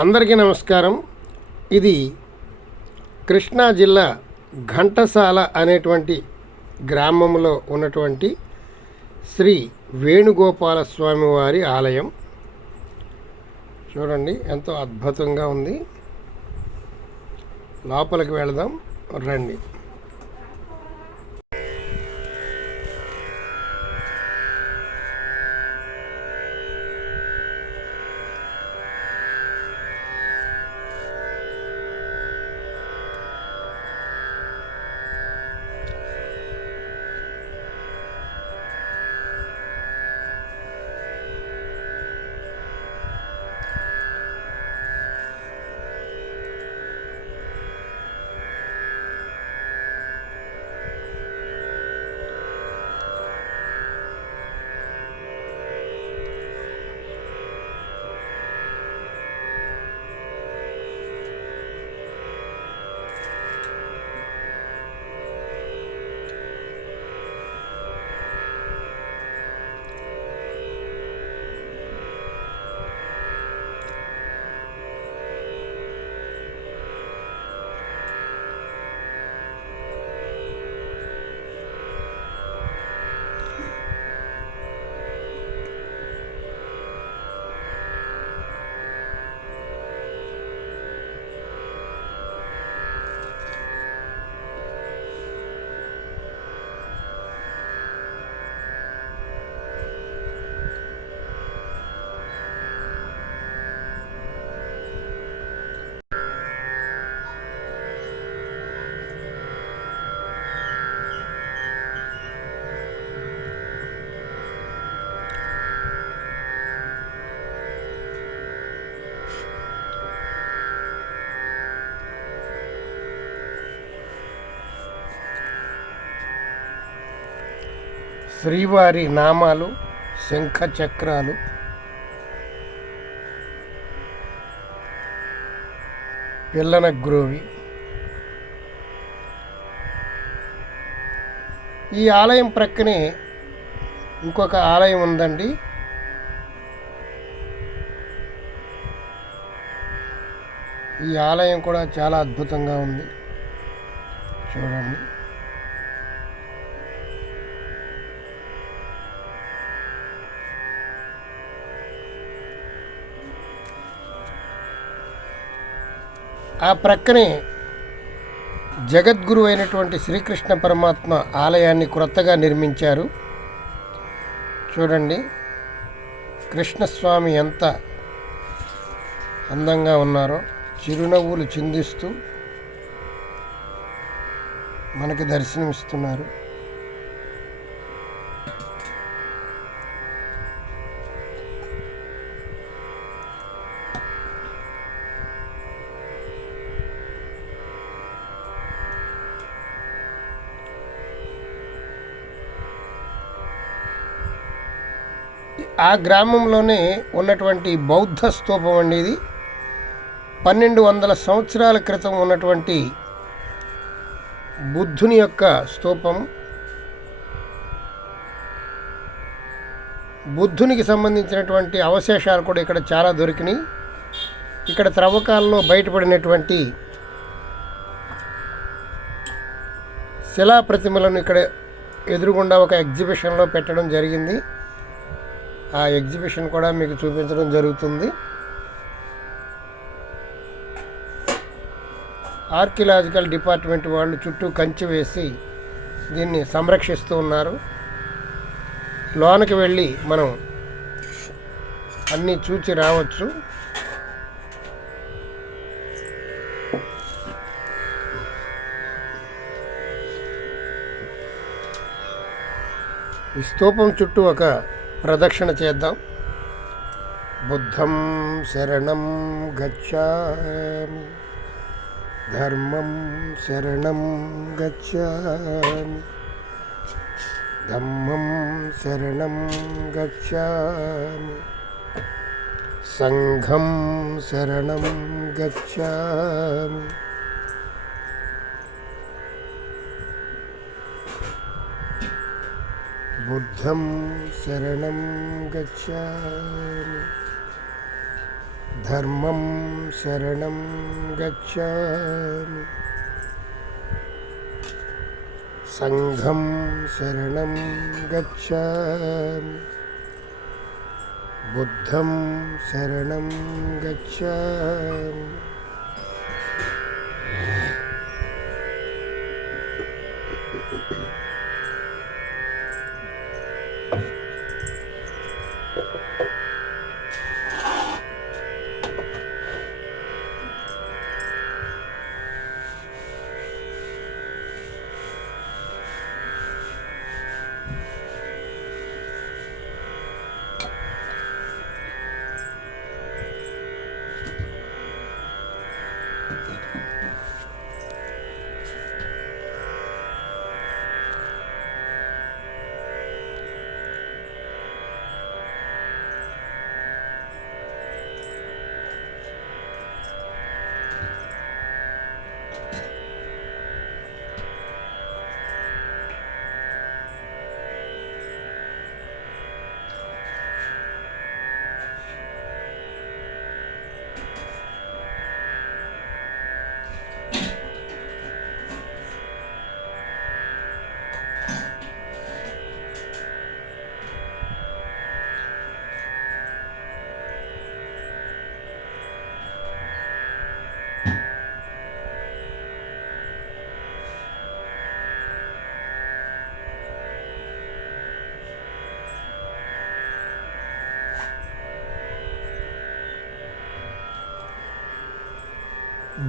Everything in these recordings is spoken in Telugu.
అందరికీ నమస్కారం. ఇది కృష్ణా జిల్లా ఘంటసాల అనేటువంటి గ్రామంలో ఉన్నటువంటి శ్రీ వేణుగోపాల స్వామి వారి ఆలయం. చూడండి, ఎంతో అద్భుతంగా ఉంది. లోపలికి వెళదాం రండి. శ్రీవారి నామాలు, శంఖ చక్రాలు, పిల్లన గ్రోవి. ఈ ఆలయం ప్రక్కనే ఇంకొక ఆలయం ఉందండి. ఈ ఆలయం కూడా చాలా అద్భుతంగా ఉంది. చూడండి, ఆ ప్రక్కనే జగద్గురు అయినటువంటి శ్రీకృష్ణ పరమాత్మ ఆలయాన్ని క్రొత్తగా నిర్మించారు. చూడండి, కృష్ణస్వామి ఎంత అందంగా ఉన్నారో, చిరునవ్వులు చిందిస్తూ మనకి దర్శనమిస్తున్నారు. ఆ గ్రామంలోనే ఉన్నటువంటి బౌద్ధ స్తూపం అండి ఇది. 1200 సంవత్సరాల క్రితం ఉన్నటువంటి బుద్ధుని యొక్క స్తూపం. బుద్ధునికి సంబంధించినటువంటి అవశేషాలు కూడా ఇక్కడ చాలా దొరికినాయి. ఇక్కడ త్రవ్వకాల్లో బయటపడినటువంటి శిలా ప్రతిమలను ఇక్కడ ఎదురుగుండా ఒక ఎగ్జిబిషన్లో పెట్టడం జరిగింది. ఆ ఎగ్జిబిషన్ కూడా మీకు చూపించడం జరుగుతుంది. ఆర్కియలాజికల్ డిపార్ట్మెంట్ వాళ్ళు చుట్టూ కంచె వేసి దీన్ని సంరక్షిస్తూ ఉన్నారు. లోనికి వెళ్ళి మనం అన్నీ చూచి రావచ్చు. ఈ స్తూపం చుట్టూ ఒక ప్రదక్షిణ చేద్దాం. బుద్ధం శరణం గచ్ఛామి, ధర్మం శరణం గచ్ఛామి, ధమ్మం శరణం గచ్ఛామి, సంఘం శరణం గచ్ఛామి. బుద్ధం శరణం గచ్ఛామి, ధర్మం శరణం గచ్ఛామి, సంఘం శరణం గచ్ఛామి, బుద్ధం శరణం గచ్ఛామి.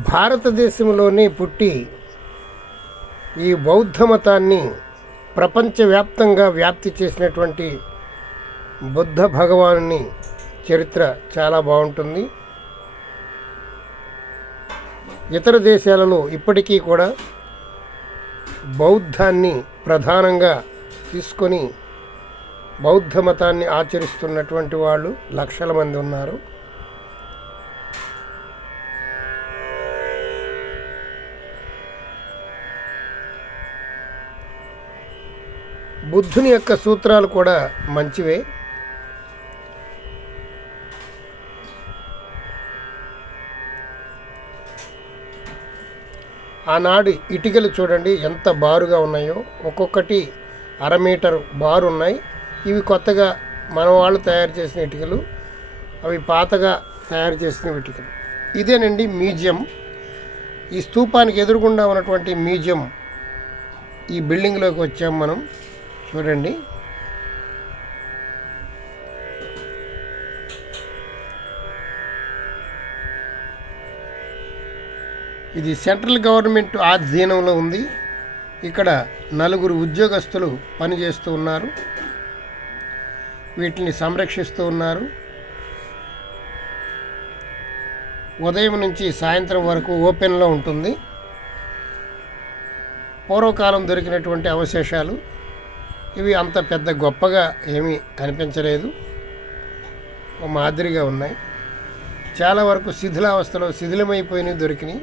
భారతదేశంలోనే పుట్టి ఈ బౌద్ధ మతాన్ని ప్రపంచవ్యాప్తంగా వ్యాప్తి చేసినటువంటి బుద్ధ భగవానుని చరిత్ర చాలా బాగుంటుంది. ఇతర దేశాలలో ఇప్పటికీ కూడా బౌద్ధాన్ని ప్రధానంగా తీసుకొని బౌద్ధ మతాన్ని ఆచరిస్తున్నటువంటి వాళ్ళు లక్షల మంది ఉన్నారు. బుద్ధుని యొక్క సూత్రాలు కూడా మంచివే. ఆనాడు ఇటుకలు చూడండి ఎంత బారుగా ఉన్నాయో, ఒక్కొక్కటి 1/2 మీటర్ బారు ఉన్నాయి. ఇవి కొత్తగా మన వాళ్ళు తయారు చేసిన ఇటుకలు, అవి పాతగా తయారు చేసిన ఇటుకలు. ఇదేనండి మ్యూజియం. ఈ స్తూపానికి ఎదురుగుండా ఉన్నటువంటి మ్యూజియం, ఈ బిల్డింగ్లోకి వచ్చాం మనం. చూడండి, ఇది సెంట్రల్ గవర్నమెంట్ ఆధీనంలో ఉంది. ఇక్కడ 4 ఉద్యోగస్తులు పనిచేస్తూ ఉన్నారు, వీటిని సంరక్షిస్తూ ఉన్నారు. ఉదయం నుంచి సాయంత్రం వరకు ఓపెన్లో ఉంటుంది. పూర్వకాలం దొరికినటువంటి అవశేషాలు ఇవి అంత పెద్ద గొప్పగా ఏమీ కనిపించలేదు, ఓ మాదిరిగా ఉన్నాయి. చాలా వరకు శిథిలావస్థలో శిథిలమైపోయినవి దొరికినాయి.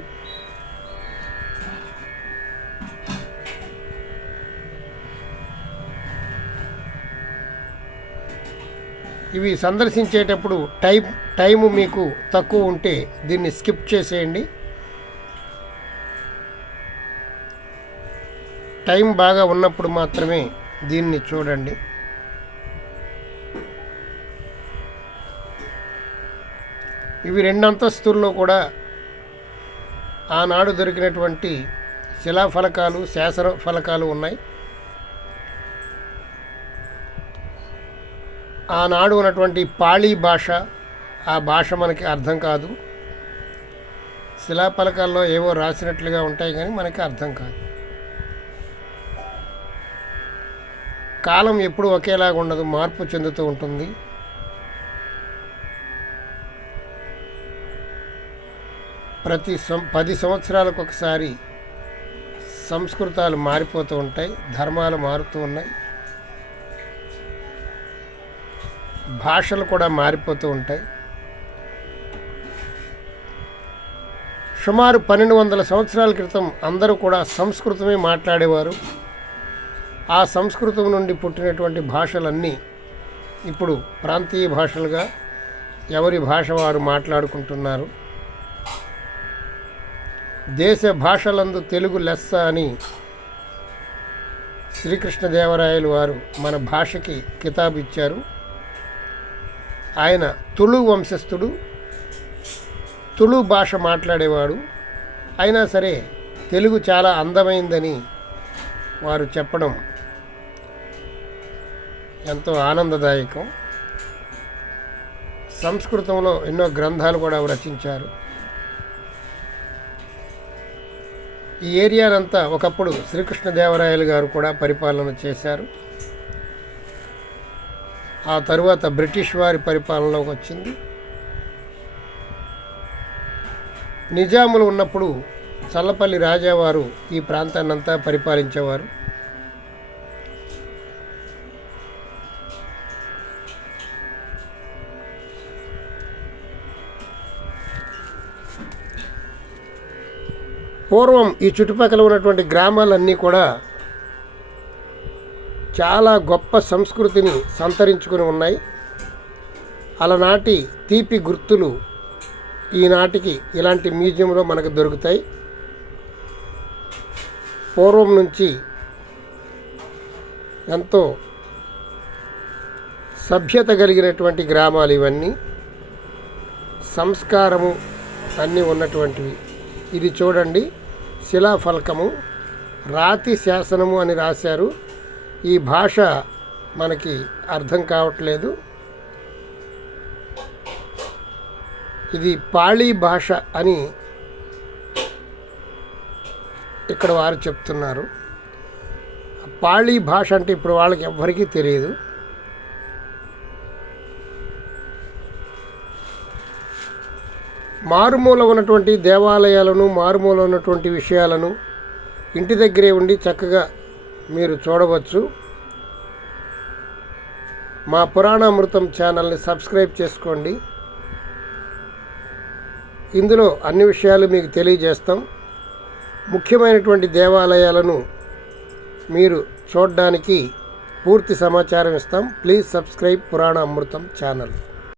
ఇవి సందర్శించేటప్పుడు టైము మీకు తక్కువ ఉంటే దీన్ని స్కిప్ చేసేయండి. టైం బాగా ఉన్నప్పుడు మాత్రమే దీన్ని చూడండి. ఇవి 2 అంతస్తుల్లో కూడా ఆనాడు దొరికినటువంటి శిలాఫలకాలు, శాసన ఫలకాలు ఉన్నాయి. ఆనాడు ఉన్నటువంటి పాళీ భాష, ఆ భాష మనకి అర్థం కాదు. శిలాఫలకాల్లో ఏవో రాసినట్లుగా ఉంటాయి కానీ మనకి అర్థం కాదు. కాలం ఎప్పుడు ఒకేలాగా ఉండదు, మార్పు చెందుతూ ఉంటుంది. ప్రతి 10 సంవత్సరాలకు ఒకసారి సంస్కృతాలు మారిపోతూ ఉంటాయి, ధర్మాలు మారుతూ ఉన్నాయి, భాషలు కూడా మారిపోతూ ఉంటాయి. సుమారు 1200 సంవత్సరాల క్రితం అందరూ కూడా సంస్కృతమే మాట్లాడేవారు. ఆ సంస్కృతం నుండి పుట్టినటువంటి భాషలన్నీ ఇప్పుడు ప్రాంతీయ భాషలుగా ఎవరి భాష వారు మాట్లాడుకుంటున్నారు. దేశ భాషలందు తెలుగు లెస్స అని శ్రీకృష్ణదేవరాయలు వారు మన భాషకి కితాబు ఇచ్చారు. ఆయన తుళు వంశస్థుడు, తుళు భాష మాట్లాడేవాడు. అయినా సరే తెలుగు చాలా అందమైందని వారు చెప్పడం ఎంతో ఆనందదాయకం. సంస్కృతంలో ఎన్నో గ్రంథాలు కూడా రచించారు. ఈ ఏరియానంతా ఒకప్పుడు శ్రీకృష్ణదేవరాయలు గారు కూడా పరిపాలన చేశారు. ఆ తరువాత బ్రిటిష్ వారి పరిపాలనలోకి వచ్చింది. నిజాములు ఉన్నప్పుడు చల్లపల్లి రాజావారు ఈ ప్రాంతాన్నంతా పరిపాలించేవారు. పూర్వం ఈ చుట్టుపక్కల ఉన్నటువంటి గ్రామాలన్నీ కూడా చాలా గొప్ప సంస్కృతిని సంతరించుకుని ఉన్నాయి. అలనాటి తీపి గుర్తులు ఈనాటికి ఇలాంటి మ్యూజియంలో మనకు దొరుకుతాయి. పూర్వం నుంచి ఎంతో సభ్యత కలిగినటువంటి గ్రామాలు ఇవన్నీ, సంస్కారము అన్నీ ఉన్నటువంటివి. ఇది చూడండి, శిలాఫలకము, రాతి శాసనము అని రాశారు. ఈ భాష మనకి అర్థం కావట్లేదు. ఇది పాళీ భాష అని ఇక్కడ వారు చెప్తున్నారు. పాళీ భాష అంటే ఇప్పుడు వాళ్ళకి ఎవ్వరికీ తెలియదు. మారుమూల ఉన్నటువంటి దేవాలయాలను, మారుమూల ఉన్నటువంటి విషయాలను ఇంటి దగ్గరే ఉండి చక్కగా మీరు చూడవచ్చు. మా పురాణామృతం ఛానల్ని సబ్స్క్రైబ్ చేసుకోండి. ఇందులో అన్ని విషయాలు మీకు తెలియజేస్తాం. ముఖ్యమైనటువంటి దేవాలయాలను మీరు చూడడానికి పూర్తి సమాచారం ఇస్తాం. Please subscribe Puranamrutham channel.